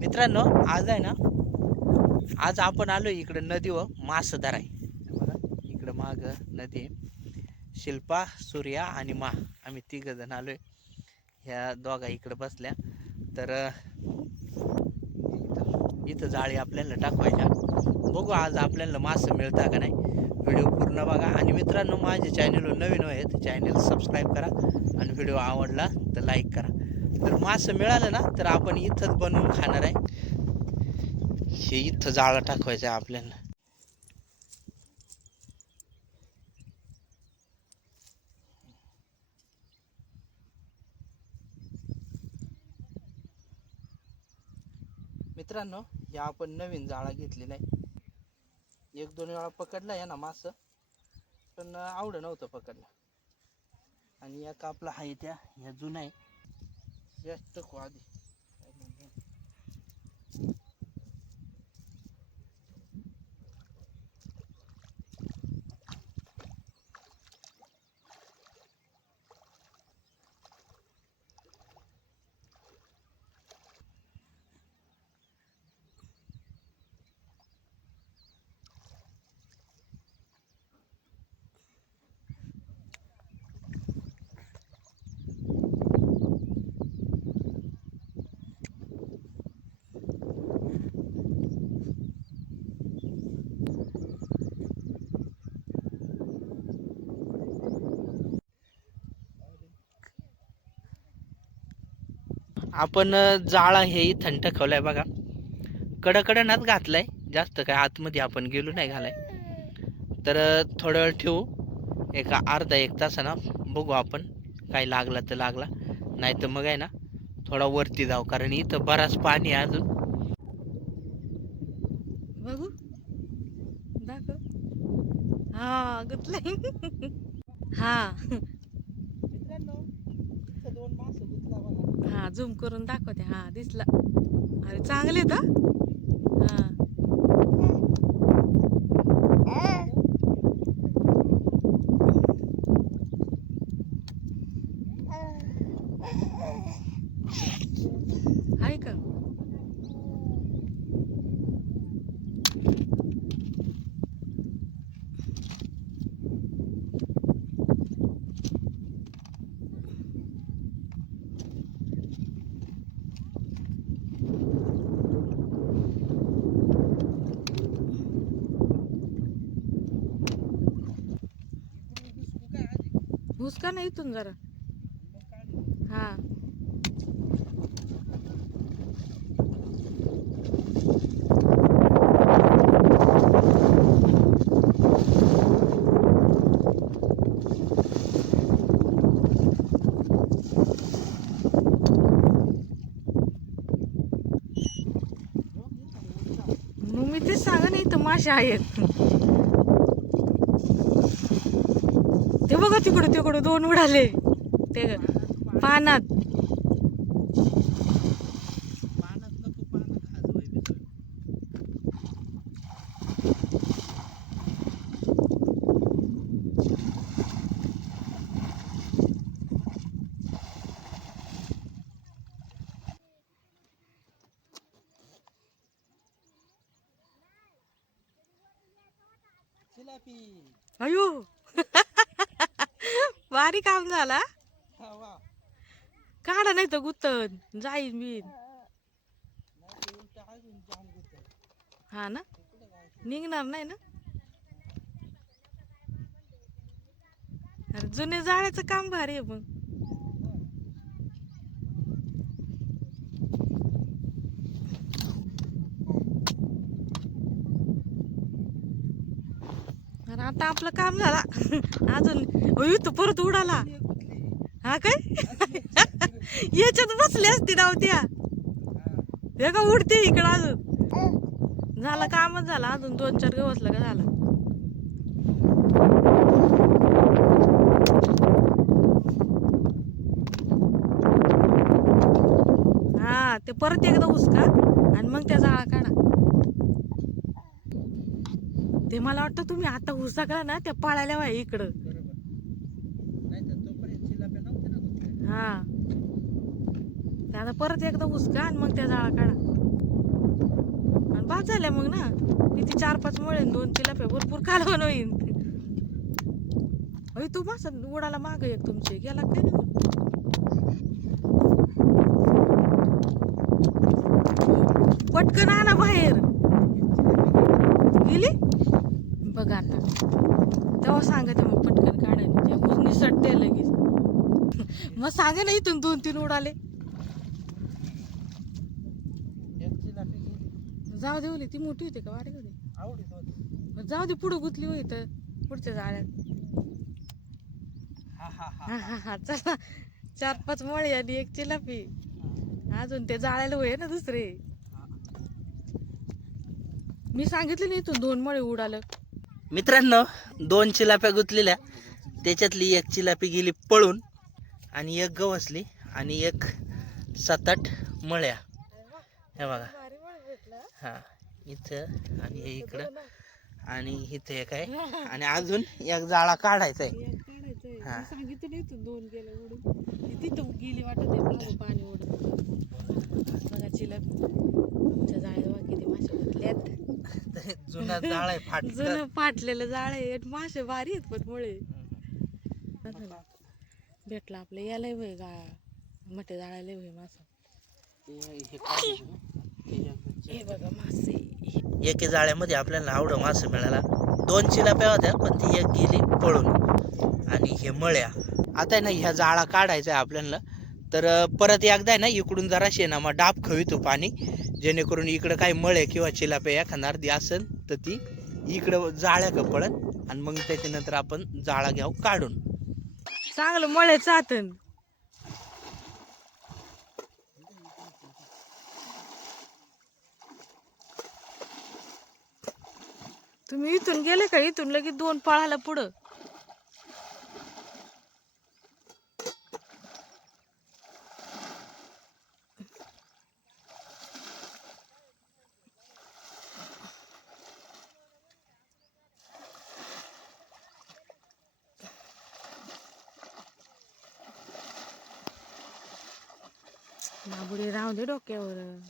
मित्रांनो आज आहे ना आज आपण आलो इकडं नदी व मास धराय बघा इकडं माग नदी शिल्पा सूर्या आणि मा आम्ही तिघ जण आलोय. ह्या दोघा इकडं बसल्या. तर इथं- इथं जाळी आपल्याला टाकवायच्या. बघू आज आपल्याला मास मिळता का नाही. व्हिडिओ पूर्ण बघा. आणि मित्रांनो माझे चॅनल नवीन आहेत चॅनल सबस्क्राईब करा. आणि व्हिडिओ आवडला तर लाईक करा. तर मासं मिळालं ना तर आपण इथंच बनवून खाणार आहे. हे इथं जाळं टाकवायचं आहे आपल्याला. मित्रांनो या आपण नवीन जाळा घेतलेला आहे. एक दोन वेळा पकडला आहे ना मासं पण आवडं नव्हतं पकडला. आणि एक आपला आहे त्या ह्या जुना आहे. याच टाकू आपण जाळा हे इथं ठेवलाय बघा. कडकडनात घातलाय जास्त काय आतमध्ये आपण गेलो नाही घालाय. तर थोडं वेळ ठेवू. एका अर्धा एक तासाना बघू आपण. काय लागला तर लागला. नाही तर मग आहे ना थोडा वरती जाऊ. कारण इथं बराच पाणी आहे अजून. बघू. दाखव. हा गुतलाय. हा दोन मास गुतला बघा हा झूम करून दाखवते. हा दिसला. अरे चांगले तर हा आहे का हुसका ना इथून जरा. हा. मग मी तेच सांगा ना इथं मासे आहेत. ते बघा तिकडं तिकडं दोन उडाले. ते पानात. अयो. भारी काम झाला? हा काढा नाही तर गुतन. जाईन मी. हा ना? निघणार नाही ना? अरे जुने जाळ्याचं काम भारी आहे मग. आता आपलं काम झाला. अजून तू परत उडाला. हा काय? याच्यात बसले असते ना हे का उडते इकडं अजून? झालं कामच झालं. अजून दोन चार गवसलं का झालं. हा ते परत एकदा उसका आणि मग त्या जाळा काढा. ते मला वाटतं तुम्ही आता हुसकला ना त्या पळायला वाय इकडं. हा. ते आता परत एकदा उचका आणि मग त्या जाळा काढा. आणि बाद झाल्या मग ना. किती चार पाच मळे दोन चिलाप्या भरपूर कालवण होईन. अरे तू मासा उडाला माग एक तुमचे. गेला काय नाही? पटकन आणा बाहेर गेली बघा आता तेव्हा सांगते मग पटकन काढायला तेव्हा निसटते लगेच. मग सांगा ना इथून दोन तीन उडाले. जाऊ दे ओली ती मोठी होती का बारीक होती? जाऊ दे पुढं गुतली होई तर पुढच्या जाळ्यात. हा हा हा. चला. चार पाच मळे आणि एक चिलापी अजून ते जाळ्याला होय ना दुसरे. मी सांगितलं नाही इथून दोन मळे उडालं. मित्रांनो दोन चिलाप्या गुतलेल्या. त्याच्यातली एक चिलापी गेली पळून आणि एक गवसली आणि एक सात आठ मळ्या. हे बघा. हा इथं आणि हे इकडं आणि इथं एक आहे. आणि अजून एक जाळा काढायचा आहे. हा. दोन गेले उडून. ती तिथं गेली वाटत पाणी उडून. बघा चिलापी. तुमच्या जाळ्यात बघा किती मासे गुतल्यात जुना जाळ आहे फाट जुनं फाटलेलं जाळ आहे. मासे भारी आहेत पण मुळे. भेटला आपलं. यायला वय गा मोठे जाळायला वय मासा. हे बघा मासे. एके जाळ्यामध्ये आपल्याला आवड मासे मिळाला. दोन चिलाप्या होत्या पण ती एक गेली पळून. आणि हे मळ्या. आता आहे ना ह्या जाळा काढायचा आहे आपल्याला. तर परत एकदा आहे ना इकडून जराशे ना मग डाब खवितो पाणी. जेणेकरून इकडं काही मळे किंवा चिलाप्या एखादा दी असेल तर ती इकडं जाळ्या का पडत आणि मग त्याच्यानंतर आपण जाळा घ्याव काढून. चांगलं मळे चातन तुम्ही इथून गेले का? इथून लगेच दोन पळाला पुढं. 마무리 라운드 이렇게 오늘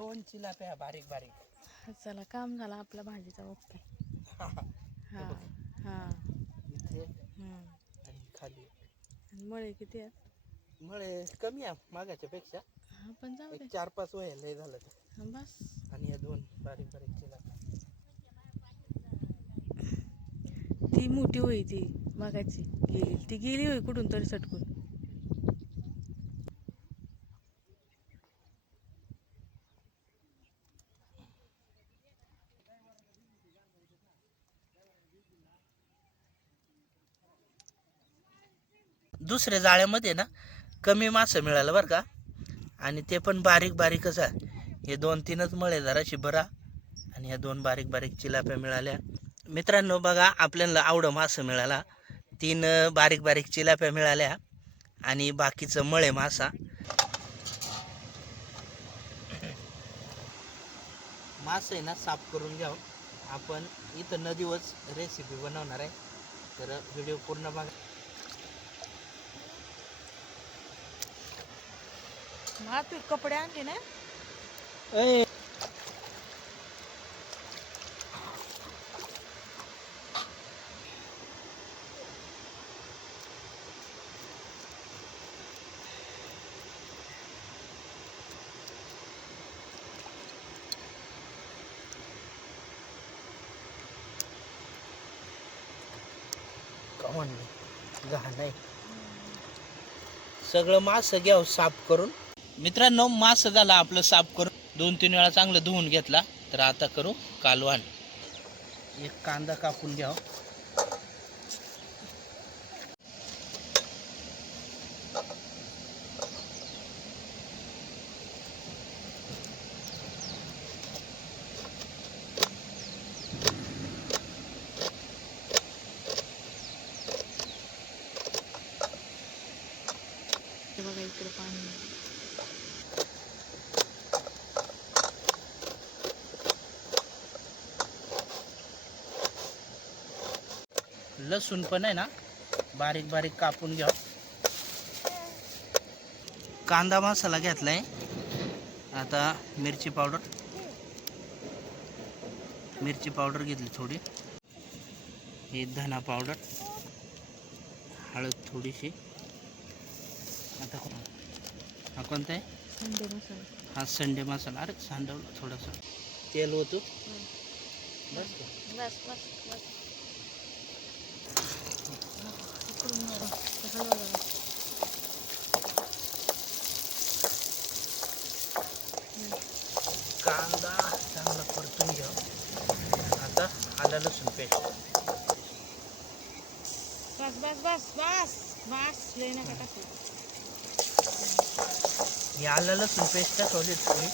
दोन चिलाप्या बारीक बारीक. चला काम झालं आपला भाजीचा ओके. हा हा. इथे हम्म. आणि खाली. आणि मळे किती आहेत? मळे कमी आहे मागाच्या पेक्षा. हा पण जाऊ दे. एक चार पाच वय लय झालं तर. हा, बस. आणि या दोन बारीक बारीक चिलाप्या. ती मोठी होई ती मागाची गेली. ती गेली होई कुठून तरी सटकून. दुसऱ्या जाळ्यामध्ये ना कमी मासं मिळालं बरं का. आणि ते पण बारीक बारीकच आहे हे दोन तीनच मळे जराशी भरा आणि ह्या दोन बारीक बारीक चिलाप्या मिळाल्या. मित्रांनो बघा आपल्याला आवडं मासं मिळाला. तीन बारीक बारीक चिलाप्या मिळाल्या. आणि बाकीचं मळे मासा. मास आहे ना साफ करून घ्यावं. आपण इथं नदीवरच रेसिपी बनवणार आहे. तर व्हिडिओ पूर्ण बघा. मग तू कपडे आणले ना. ए म्हणलं घाण आहे. सगळं मास घ्याव साफ करून. मित्रांनो मास झाला आपलं साफ करून दोन तीन वेळा चांगलं धुवून घेतला. तर आता करू कालवान एक कांदा कापून घ्याव बघा इकडे पाणी. लसूण पण आहे ना बारीक बारीक कापून घ्या. कांदा मसाला घेतलाय. आता मिरची पावडर. मिरची पावडर घेतली थोडी. ही धना पावडर. हळद थोडीशी. आता हा कोणता आहे? संडे मसाला. हा संडे मसाला. अरे सांडवलं थोडंसं. तेल होतो बस? बस बस बस इकडून हलवा जरा. कांदा चांगला परतून घ्या आता आलं लसूण पेस्ट बस बस बस बस बस लय नका टाकू ही आलं लसूण पेस्ट टाकवली थोडी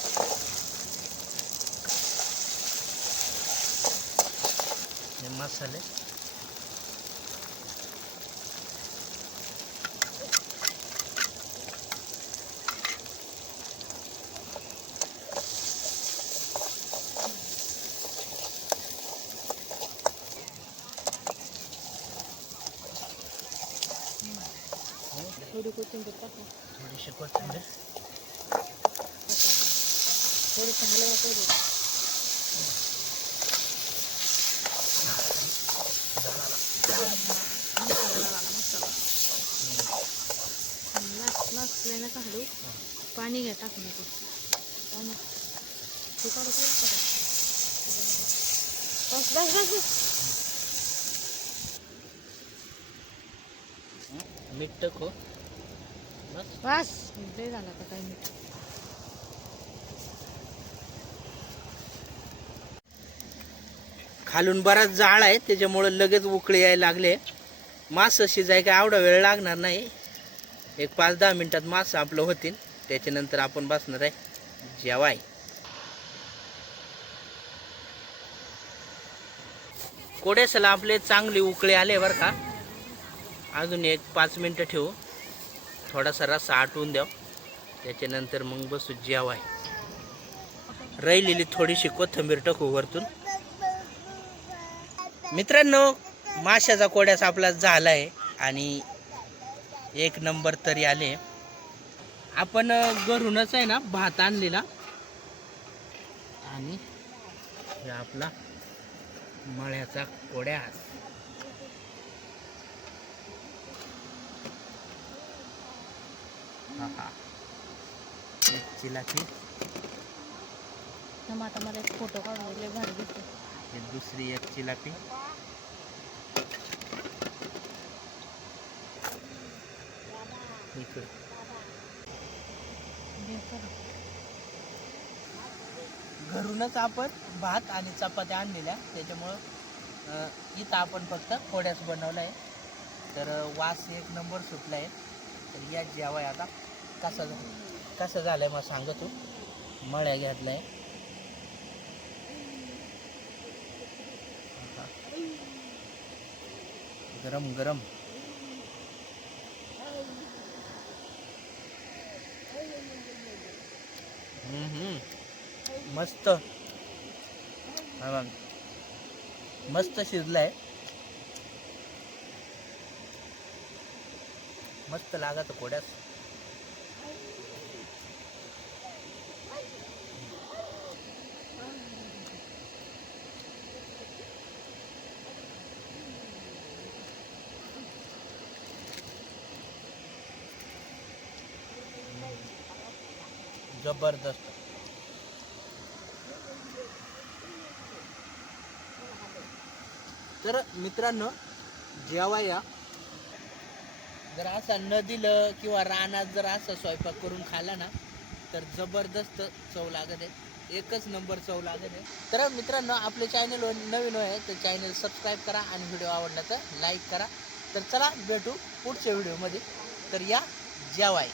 हे मसाले थोडी कोथिंबीर टाका. थोडीशी कोथिंबीर. थोडंसं हलवा करू नका पाणी घ्या टाकू नको. पाणी. हे बस बस बस. मीठ टाकू. बस लय झाला आता काय मीठ खालून बराच जाळ आहे त्याच्यामुळं लगेच उकळी यायला लागले. मास शिजाय काय एवढा वेळ लागणार नाही. एक पाच दहा मिनटात मास आपलं होतील. त्याच्यानंतर आपण बसणार आहे. जेवाय. कोडेसला आपले चांगले उकळे आले बरं का. अजून एक पाच मिनटं ठेवू. थोडासा रस्सा आटवून द्याव. त्याच्यानंतर मग बसू जेवाय. राहिलेली थोडीशी कोथंबीर टाकू वरतून. मित्रांनो माशाचा कोड्यास आपला झाला आहे आणि एक नंबर तरी आले. आपण घरूनच आहे ना भात आणलेला. आणि हे आपला मळ्याचा कोड्यास हा हा. एक आता मला एक फोटो काढून लय भारी दिसतो हे दुसरी एक चिलापी इकडे. घरूनच आपण भात आणि चपात्या आणलेल्या. त्याच्यामुळं अं, इथं आपण फक्त पोड्याच बनवलं आहे तर वास एक नंबर सुटला आहे तर या जेवाय आता. कसा कसं झालंय मला मग सांग तू? मळ्या घेतलाय गरम गरम. हम्म, हम्म. मस्त. मस्त शिजलाय. मस्त लागत कोड्यास जबरदस्त. तर मित्रांनो जेव्हा या जर असं न दिलं किंवा रानात जर असं स्वयंपाक करून खाल्ला ना तर जबरदस्त चव लागत आहे. एकच नंबर चव लागत आहे. तर मित्रांनो आपले चॅनल नवीन आहे तर चॅनल सबस्क्राईब करा आणि व्हिडिओ आवडला तर लाईक करा. तर चला भेटू पुढच्या व्हिडिओमध्ये तर या जेवाय